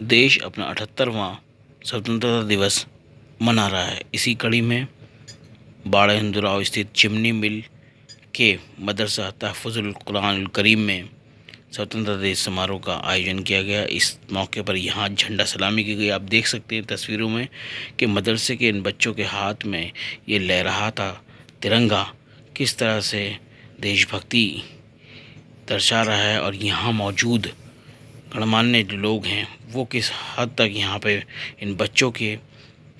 دیش اپنا 78واں स्वतंत्रता दिवस मना रहा है। इसी कड़ी में बाड़ा हिंदुराव स्थित चिमनी मिल के मदरसा तहफ़्फ़ुज़ुल कुरानुल करीम में स्वतंत्रता दिवस समारोह का आयोजन किया गया। इस मौके पर यहाँ झंडा सलामी की गई। आप देख सकते हैं तस्वीरों में कि मदरसे के इन बच्चों के हाथ में ये लहरा था तिरंगा किस तरह से देशभक्ति दर्शा रहा है, और यहाँ मौजूद गणमान्य जो लोग हैं वो किस हद तक यहाँ पे इन बच्चों के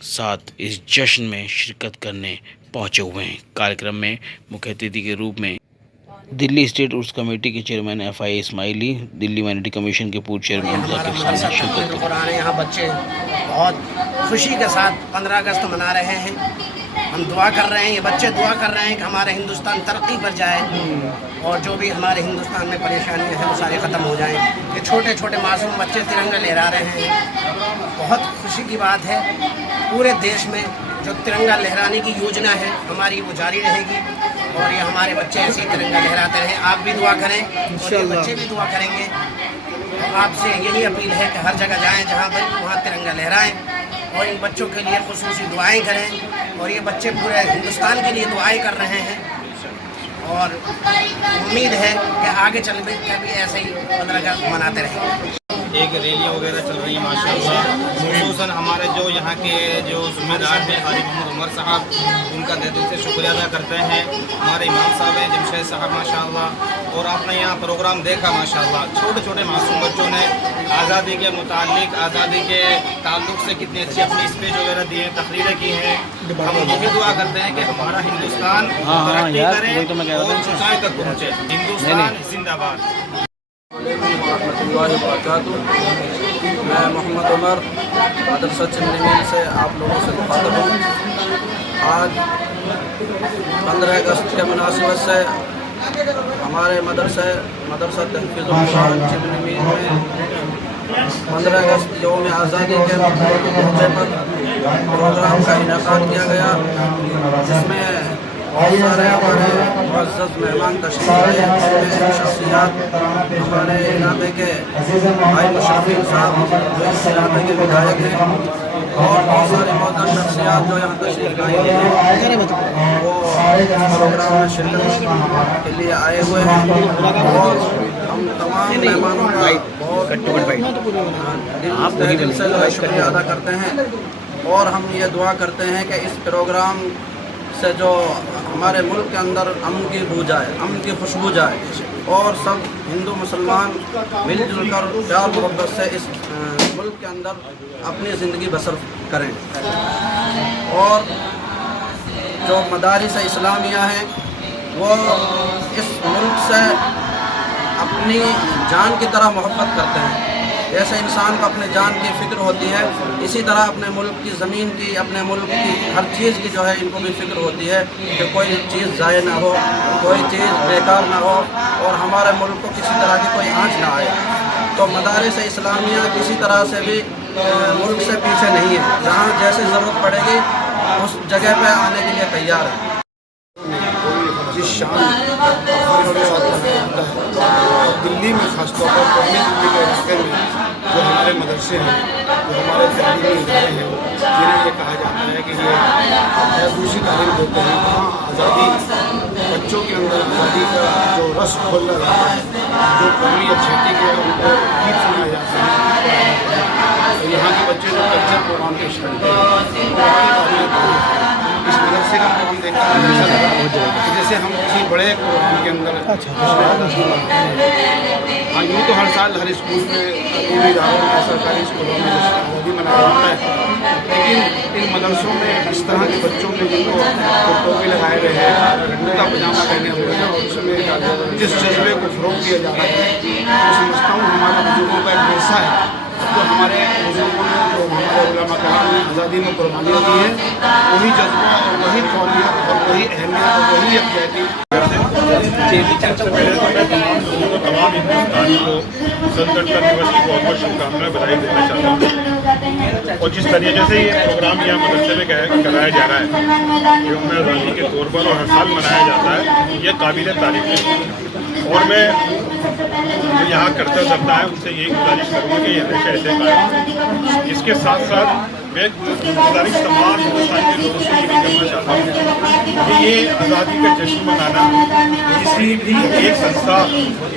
साथ इस जश्न में शिरकत करने पहुँचे हुए हैं। कार्यक्रम में मुख्य अतिथि के रूप में दिल्ली स्टेट उर्स कमेटी के chairman FI Ismaili, Delhi minority commission के पूर्व चेयरमैन जाकिर खान ने शिरकत की। यहाँ बच्चे बहुत खुशी के साथ 15 अगस्त मना रहे हैं। हम दुआ कर रहे हैं, ये बच्चे दुआ कर रहे हैं कि हमारे हिंदुस्तान तरक्की पर जाए और जो भी हमारे हिंदुस्तान में परेशानियाँ हैं वो सारी ख़त्म हो जाएं। ये छोटे छोटे मासूम बच्चे तिरंगा लहरा रहे हैं, बहुत खुशी की बात है। पूरे देश में जो तिरंगा लहराने की योजना है हमारी वो जारी रहेगी और ये हमारे बच्चे ऐसे ही तिरंगा लहराते रहें। आप भी दुआ करें और ये बच्चे भी दुआ करेंगे। आपसे यही अपील है कि हर जगह जाएं जहाँ पर वहाँ तिरंगा लहराएं और इन बच्चों के लिए खुसूसी दुआएं करें। और ये बच्चे पूरे हिंदुस्तान के लिए दुआएं कर रहे हैं और उम्मीद है कि आगे चल के भी ऐसे ही 15 अगस्त मनाते रहें। एक रैलियाँ वगैरह चल रही है माशाअल्लाह। खुसूसन हमारे जो यहाँ के जो ज़िम्मेदार हैं हाजी मोहम्मद उमर साहब, उनका दिल से शुक्रिया अदा करते हैं। हमारे इमाम साहब हैं जमशेद साहब माशाअल्लाह। और आपने यहाँ प्रोग्राम देखा माशाअल्लाह, छोटे छोटे मासूम बच्चों ने आज़ादी के मुतालिक, आज़ादी के ताल्लुक़ से कितनी अच्छी अपनी स्पीच वगैरह दी हैं, तकरीरें की हैं। हम यही दुआ करते हैं कि हमारा हिंदुस्तान तरक्की करे और ऊंचाई तक पहुँचे। हिंदुस्तान जिंदाबाद। मैं मोहम्मद उमर मदरसा चिमनी मिल से आप लोगों से मुखातब हूँ। आज 15 अगस्त के मुनासिबत से हमारे मदरसा तहफ़्फ़ुज़ुल कुरान चिमनी मिल में 15 अगस्त यौम आज़ादी के मौके पर प्रोग्राम का इनेकाद किया गया, जिसमें बहुत सारे हमारे मुअज़्ज़ज़ मेहमान तशरीफ़ लाए। जिसमें शख्सियात हमारे इलाके के भाई मुशर्रफ़ साहब जो इस इलाके के विधायक हैं और बहुत सारे मुअज़्ज़ज़ शख्सियात जो यहाँ तशरीफ़ लाई हैं वो प्रोग्राम में शिरकत के लिए आए हुए हैं। और हम तमाम मेहमानों का बहुत दिल से शुक्रिया अदा करते हैं और हम ये दुआ करते हैं कि इस प्रोग्राम से जो हमारे मुल्क के अंदर अमन की बू जाए, अमन की खुशबू जाए और सब हिंदू मुसलमान मिलजुल कर प्यार मोहब्बत से इस मुल्क के अंदर अपनी ज़िंदगी बसर करें। और जो मदारिस इस्लामिया हैं वो इस मुल्क से अपनी जान की तरह मोहब्बत करते हैं। जैसे इंसान को अपने जान की फ़िक्र होती है, इसी तरह अपने मुल्क की ज़मीन की, अपने मुल्क की हर चीज़ की जो है इनको भी फ़िक्र होती है कि कोई चीज़ ज़ाय ना हो, कोई चीज़ बेकार ना हो और हमारे मुल्क को किसी तरह की कोई आँच ना आए। तो मदारिस इस्लामिया किसी तरह से भी मुल्क से पीछे नहीं है, जहाँ जैसे ज़रूरत पड़ेगी उस जगह पर आने के लिए तैयार है। जिस शान दिल्ली में खासतौर पर पूर्वी दिल्ली के इलाके में जो हमारे मदरसे हैं, जो हमारे तहलीमी इदारे हैं, जिन्हें ये कहा जाता है कि ये दूसरी तालीम देते हैं, वहाँ आज़ादी बच्चों के अंदर आज़ादी का जो रस खोला जाता है, जो कौमी यकजहती के उनको गीत सुनाए जाते हैं। तो यहाँ के बच्चे जो कल्चर प्रोग्राम पेश करते हैं, इस मदरसे का प्रोग्राम देखकर ऐसा लगा कि जैसे हम किसी बड़े प्रोग्राम के अंदर। हाँ, यूँ तो हर साल हर स्कूल में, कॉलेज में, सरकारी स्कूलों में आज़ादी मनाया जाता है, लेकिन इन मदरसों में इस तरह के बच्चों में जिनको टोपी लगाए हुए हैं, कुर्ता पजामा पहने हुए हैं और उसमें जिस जज्बे को फ़रोग़ दिया जा रहा है, मैं समझता हूँ हमारे बुजुर्गों का एक हिस्सा है। तो हमारे बुजुर्गों ने, जो हमारे उलमा कराम ने आज़ादी में कुर्बानियाँ दी हैं, वही जज्बा और वही कौमियत और वही अहमियत और वही यकजहती। सबसे पहले तो मैं तमाम लोगों को, तमाम हिंदुस्तानियों को स्वतंत्रता दिवस की बहुत बहुत शुभकामनाएं, बधाई देना चाहता हूँ। और जिस तरीके से ये प्रोग्राम यहाँ मदरसे में कराया जा रहा है, यौम आज़ादी के तौर पर और हर साल मनाया जाता है, ये काबिल तारीफ़ है। और मैं जो यहाँ करता धरता है उनसे यही गुजारिश करूँगा कि ये हमेशा ऐसे कायम। इसके साथ साथ मैं गुजारिश तमाम हिंदुस्तान के लोगों से ये भी करना चाहता हूँ कि ये आज़ादी का जश्न मनाना किसी भी एक संस्था,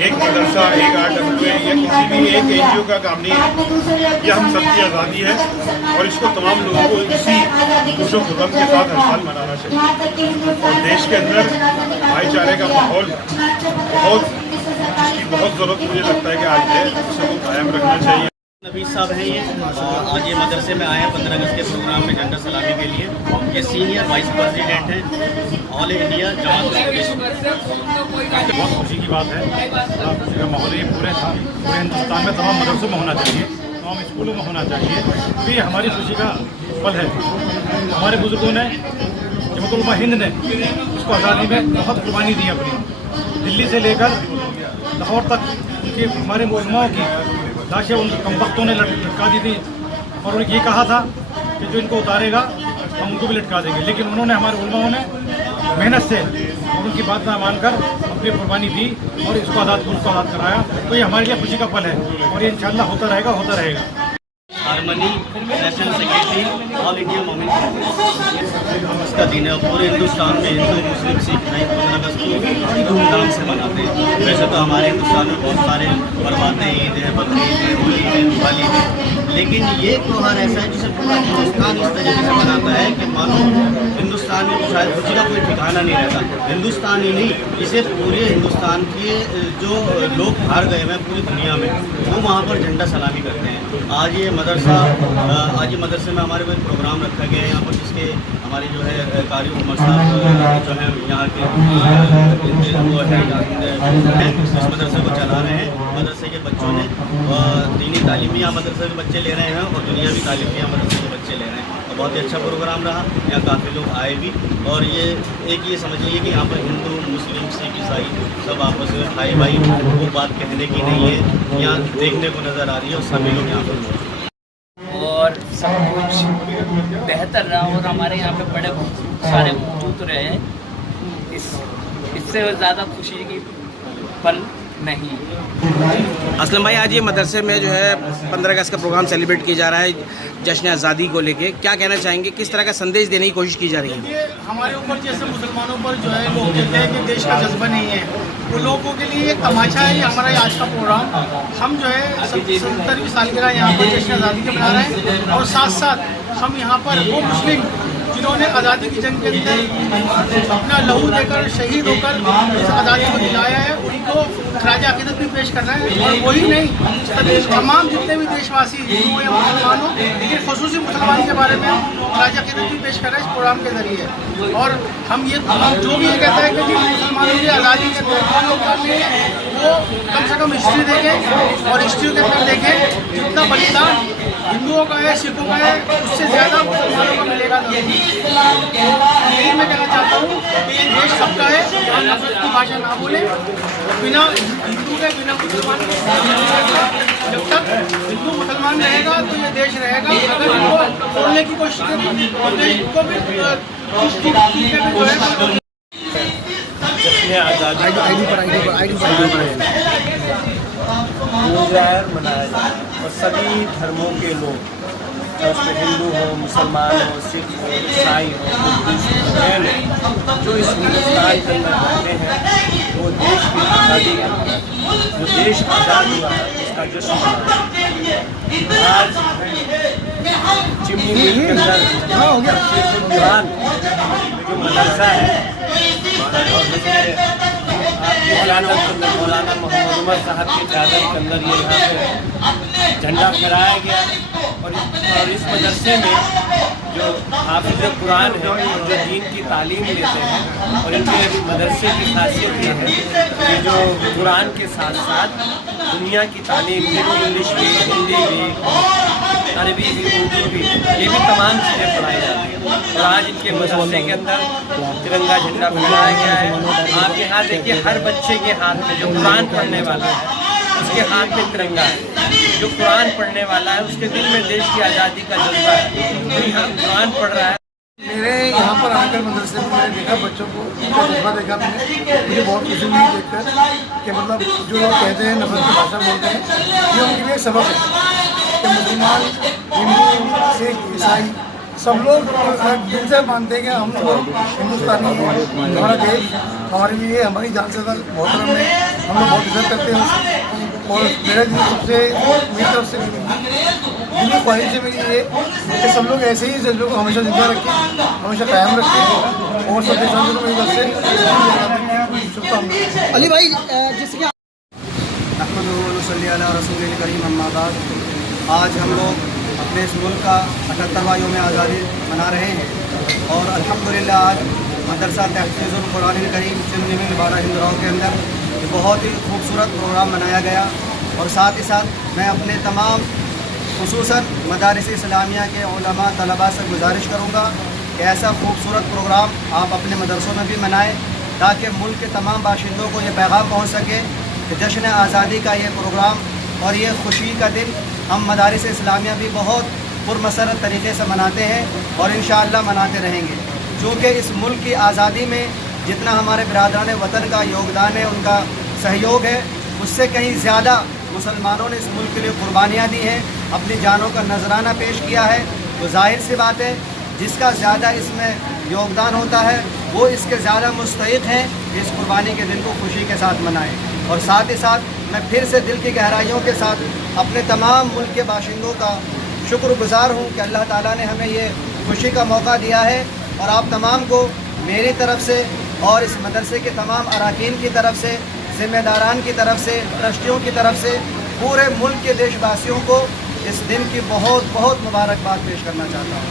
एक मदरसा, एक RWA या किसी भी एक NGO का काम नहीं है। ये हम सबकी आज़ादी है और इसको तमाम लोगों को इसी खुशो खुदम के साथ हर साल मनाना चाहिए। और देश के अंदर भाईचारे का माहौल जिसकी बहुत ज़रूरत मुझे लगता है कि आज है, उसे को कायम रखना चाहिए। नबी साहब हैं ये, आज ये मदरसे में आए हैं 15 अगस्त के प्रोग्राम में झंडा सलामी के लिए। ये सीनियर वाइस प्रेसिडेंट हैं ऑल इंडिया जमात इस्लामी। बहुत खुशी की बात है, खुशी का माहौल ये पूरे हिंदुस्तान में तमाम मदरसों में होना चाहिए, तमाम स्कूलों में होना चाहिए, तो ये हमारी खुशी का पल है। हमारे बुजुर्गों ने, जमात उलमा हिंद ने इसको आज़ादी में बहुत कुर्बानी दी अपनी। दिल्ली से लेकर लाहौर तक उनके हमारे उलमाओं की लाशें उन कमबख्तों ने लटका दी थी और उन्हें ये कहा था कि जो इनको उतारेगा हम उनको भी लटका देंगे। लेकिन उन्होंने, हमारे उलमाओं ने मेहनत से और उनकी बात ना मानकर अपनी कुर्बानी दी और इसको आज़ाद कराया। तो ये हमारे लिए खुशी का पल है और ये इंशाअल्लाह होता रहेगा। Harmony national secretary all India मोमिन इसका दिन है। पूरे हिंदुस्तान में हिंदू मुस्लिम सिख 15 अगस्त को बड़ी धूमधाम से मनाते हैं। वैसे तो हमारे हिंदुस्तान में बहुत सारे पर्वातें, ईद है, बकरीद है, होली है, दिवाली है, लेकिन ये त्यौहार ऐसा है जिसे पूरा हिंदुस्तान इस तरीके से मनाता है कि मानो हिंदुस्तान में शायद खुशी का कोई ठिकाना नहीं रहता। हिंदुस्तान ही नहीं, इसे पूरे हिंदुस्तान के जो लोग बाहर गए हैं पूरी दुनिया में, वो वहाँ पर झंडा सलामी करते हैं। आज ये मदरसे में हमारे कोई प्रोग्राम रखा गया है यहाँ पर, जिसके हमारे जो है कारी उमर साहब जो है यहाँ के वो है इस मदरसे को चला रहे हैं। मदरसे के बच्चों ने दीनी तालीम भी यहाँ मदरसे के बच्चे ले रहे हैं और दुनियावी तालीम भी यहाँ मदरसे के बच्चे ले रहे हैं। और बहुत ही अच्छा प्रोग्राम रहा, यहाँ काफ़ी लोग आए भी। और ये समझिए कि यहाँ पर हिंदू मुस्लिम सिख ईसाई सब आपस में भाई भाई, वो बात कहने की नहीं है, यहाँ देखने को नज़र आ रही है और सभी लोग यहाँ पर और सब कुछ बेहतर रहा और हमारे यहाँ पे बड़े सारे मौजूद रहे। इससे ज़्यादा खुशी की पल नहीं। असलम भाई, आज ये मदरसे में जो है 15 अगस्त का प्रोग्राम सेलिब्रेट किया जा रहा है जश्न आज़ादी को लेके, क्या कहना चाहेंगे, किस तरह का संदेश देने की कोशिश की जा रही है? ये हमारे ऊपर जैसे मुसलमानों पर जो है लोग कहते हैं कि देश का जज्बा नहीं है, वो लोगों के लिए एक तमाशा है। हमारा आज का प्रोग्राम हम जो है 70वीं सालगिरह यहाँ पर जश्न आज़ादी के मना रहे हैं और साथ साथ हम यहाँ पर वो मुस्लिम जिन्होंने आज़ादी की जंग के अंदर अपना लहू देकर शहीद होकर इस आज़ादी को दिलाया है, उनको खराज अक़ीदत भी पेश करना है। और वही नहीं, सभी तमाम जितने भी देशवासी हिंदू या मुसलमान हो, लेकिन खसूसी मुसलमान के बारे में हम खराज अक़ीदत भी पेश कर रहे हैं इस प्रोग्राम के ज़रिए। और हम जो भी ये कहता है कि जिन मुसलमानों की आज़ादी के वो कम से कम हिस्ट्री देखें और हिस्ट्री के अंदर देखें जितना बलिदान हिंदुओं का है, सिखों का है, उससे ज़्यादा मुसलमानों का मिलेगा। यही मैं कहना चाहता हूँ कि ये देश सबका है, यहाँ नफरत की भाषा ना बोले, बिना हिंदू के बिना मुसलमान के। जब तक हिंदू मुसलमान रहेगा तो ये देश रहेगा। अगर इनको तोड़ने की कोशिश करें तो देश को भी जो है ज़ाहिर मनाया जाए और सभी धर्मों के लोग, चाहे उसमें हिंदू हो, मुसलमान हो, सिख हो, ईसाई हो, बुद्धिस्ट हो, जो इस हिंदुस्तान के अंदर रहते हैं, वो देश की आज़ादी है, जो देश आज़ाद हुआ है उसका जश्न मनाया। आज चिमनी मिल के अंदर कुरान जो मदरसा है मौलाना मोहम्मद उमर साहब की क़यादत के अंदर ये यहाँ पे झंडा फहराया गया। और इस मदरसे में जो हाफिज़ कुरान है, जो दीन की तालीम लेते हैं, और इनके मदरसे की खासियत ये है कि जो कुरान के साथ साथ दुनिया की तालीम, इंग्लिश भी, हिंदी भी, अरबी भी, उर्दू भी, ये भी तमाम चीज़ें पढ़ाई जाती हैं। और आज इनके मदरसे के अंदर तिरंगा झंडा फहराया गया है। आप यहाँ देखिए, हर बच्चे के हाथ में जो कुरान पढ़ने वाला है उसके हाथ में तिरंगा है। जो कुरान पढ़ने वाला है उसके दिल में देश की आज़ादी का जज्बा है। जो यहाँ कुरान पढ़ रहा है मेरे यहाँ पर आकर मदरसे में मैंने देखा बच्चों को, उनका जज्बा देखा मैंने, मुझे बहुत खुशी हुई देखकर कि मतलब जो लोग कहते हैं नफरत की भाषा बोलते हैं, ये उनके लिए सबक है कि मुसलमान, हिंदू, सिख, ईसाई सब लोग दिल से मानते हैं कि हम लोग हिंदुस्तानी हैं, हमारा देश हमारे लिए हमारी जान से मोहतरम है, हम लोग बहुत इज्जत करते हैं उसकी। और मेरा जो सबसे मेरी तरफ से दिली ख्वाहिश है मेरी ये कि सब लोग ऐसे ही जज्बे को हमेशा जिंदा रखें, हमेशा कायम रखें और सब देशवासियों को मेरी तरफ से शुभकामनाएं। अली भाई जिसके रसूल करीम अम्मा बाद, आज हम लोग अपने इस मुल्क का 78वां यौम आज़ादी मना रहे हैं और अल्हम्दुलिल्लाह आज मदरसा तहफ़ीज़ुल कुरान करीम चिमनी मिल बाड़ा हिंदराव के अंदर ये बहुत ही खूबसूरत प्रोग्राम मनाया गया। और साथ ही साथ मैं अपने तमाम खुसूसन मदारिस इस्लामिया के उलमा तलबा से गुजारिश करूँगा कि ऐसा खूबसूरत प्रोग्राम आप अपने मदरसों में भी मनाएं ताकि मुल्क के तमाम बाशिंदों को ये पैगाम पहुँच सके कि जश्न आज़ादी का ये प्रोग्राम और ये खुशी का दिन हम मदारिस इस्लामिया भी बहुत पुरमसरत तरीक़े से मनाते हैं और इंशाअल्लाह मनाते रहेंगे, चूँकि इस मुल्क की आज़ादी में जितना हमारे बिरादरान वतन का योगदान है, उनका सहयोग है, उससे कहीं ज़्यादा मुसलमानों ने इस मुल्क के लिए कुर्बानियाँ दी हैं, अपनी जानों का नजराना पेश किया है। तो जाहिर सी बात है जिसका ज़्यादा इसमें योगदान होता है वो इसके ज़्यादा मुस्तहिक़ हैं कि इस कुर्बानी के दिन को खुशी के साथ मनाएं। और साथ ही साथ मैं फिर से दिल की गहराइयों के साथ अपने तमाम मुल्क के बाशिंदों का शुक्रगुज़ार हूँ कि अल्लाह ताला ने हमें ये खुशी का मौका दिया है। और आप तमाम को मेरी तरफ से और इस मदरसे के तमाम अरकान की तरफ से, ज़िम्मेदारान की तरफ से, ट्रस्टियों की तरफ से पूरे मुल्क के देशवासियों को इस दिन की बहुत बहुत मुबारकबाद पेश करना चाहता हूँ।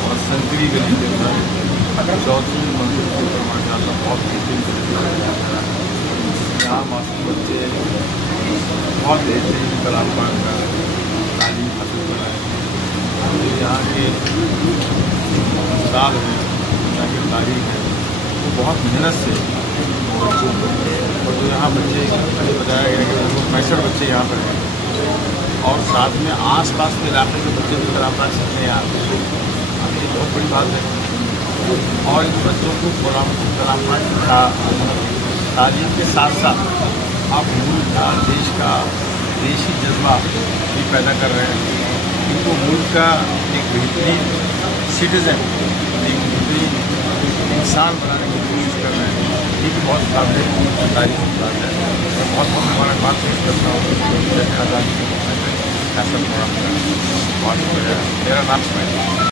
और संकरी गली के अंदर चौधरी मंदिर के ऊपर माशाअल्लाह बहुत बेहतरीन से यहाँ मासूम बच्चे बहुत बेहतरीन कलाम पाक का तालीम हासिल कर रहे हैं। जो यहाँ के उस्ताद हैं, यहाँ के तारीख है, वो बहुत मेहनत से बच्चों को, और जो यहाँ बच्चे पहले बताया गया कि लगभग 65 बच्चे यहाँ पर हैं और साथ में आस पास के इलाके के बच्चे भी कलाम पाक सीखने आते हैं। ये बहुत बड़ी बात है। और इन बच्चों को कलाम पाक का तालीम के साथ साथ आप मुल्क का, देश का देशी जज्बा भी पैदा कर रहे हैं। इनको मुल्क का एक बेहतरीन सिटीज़न, एक बेहतरीन इंसान बनाने की कोशिश कर रहे हैं। ये भी बहुत काबिल तारीफ की बात है। मैं बहुत बहुत मुबारकबाद पेश करता हूँ जश्न आज़ादी के मौके पर ऐसा प्रोग्राम बहुत मेरा नाम सुनाई।